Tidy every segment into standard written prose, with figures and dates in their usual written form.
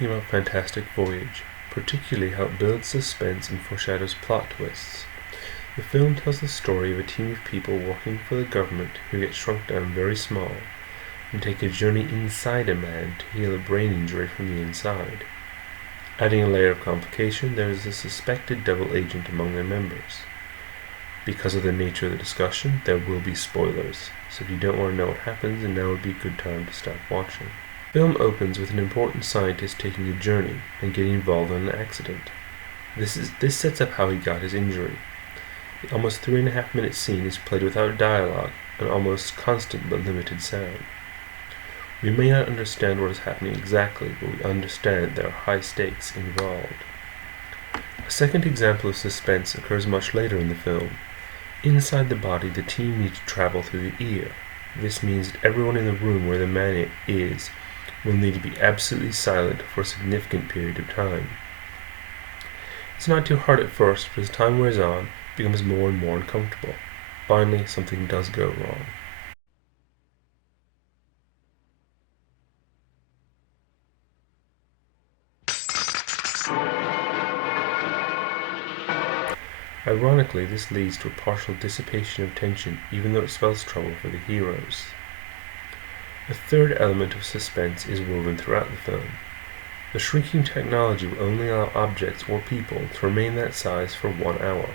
talking about Fantastic Voyage, particularly how it builds suspense and foreshadows plot twists. The film tells the story of a team of people working for the government who get shrunk down very small and take a journey inside a man to heal a brain injury from the inside. Adding a layer of complication, there is a suspected double agent among their members. Because of the nature of the discussion, there will be spoilers, so if you don't want to know what happens, then now would be a good time to stop watching. The film opens with an important scientist taking a journey and getting involved in an accident. This sets up how he got his injury. The almost 3.5-minute scene is played without dialogue and almost constant but limited sound. We may not understand what is happening exactly, but we understand there are high stakes involved. A second example of suspense occurs much later in the film. Inside the body, the team needs to travel through the ear. This means that everyone in the room where the man is will need to be absolutely silent for a significant period of time. It's not too hard at first, but as time wears on, it becomes more and more uncomfortable. Finally, something does go wrong. Ironically, this leads to a partial dissipation of tension, even though it spells trouble for the heroes. A third element of suspense is woven throughout the film. The shrinking technology will only allow objects or people to remain that size for 1 hour.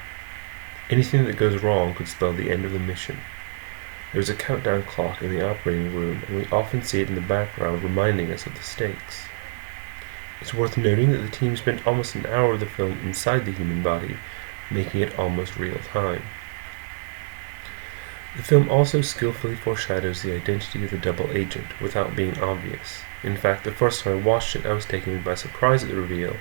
Anything that goes wrong could spell the end of the mission. There is a countdown clock in the operating room, and we often see it in the background reminding us of the stakes. It's worth noting that the team spent almost an hour of the film inside the human body, making it almost real time. The film also skillfully foreshadows the identity of the double agent without being obvious. In fact, the first time I watched it, I was taken by surprise at the reveal.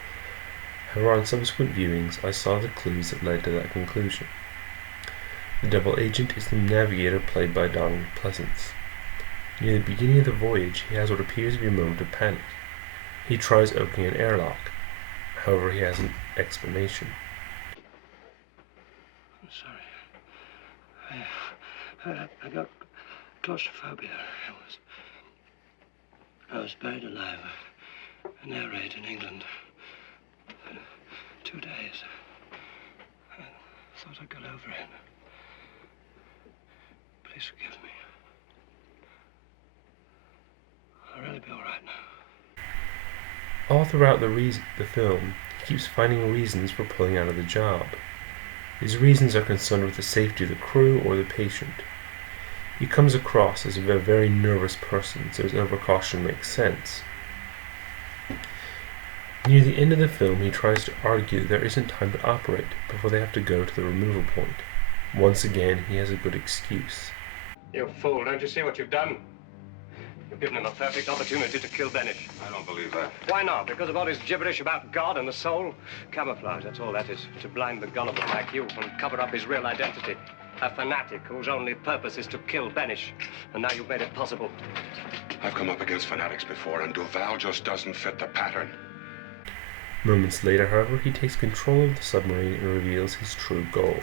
However, on subsequent viewings, I saw the clues that led to that conclusion. The double agent is the navigator played by Donald Pleasance. Near the beginning of the voyage, he has what appears to be a moment of panic. He tries opening an airlock. However, he has an explanation. I'm sorry. I got claustrophobia. I was buried alive. An air raid in England. For 2 days. I thought I got over it. Please forgive me. I'll really be all right now. All throughout the film, he keeps finding reasons for pulling out of the job. These reasons are concerned with the safety of the crew or the patient. He comes across as a very nervous person, so his overcaution makes sense. Near the end of the film, he tries to argue that there isn't time to operate before they have to go to the removal point. Once again, he has a good excuse. You fool, don't you see what you've done? You've given him a perfect opportunity to kill Benish. I don't believe that. Why not? Because of all his gibberish about God and the soul? Camouflage, that's all that is. To blind the gullible like you and cover up his real identity. A fanatic whose only purpose is to kill Benish. And now you've made it possible. I've come up against fanatics before, and Duval just doesn't fit the pattern. Moments later, however, he takes control of the submarine and reveals his true goal.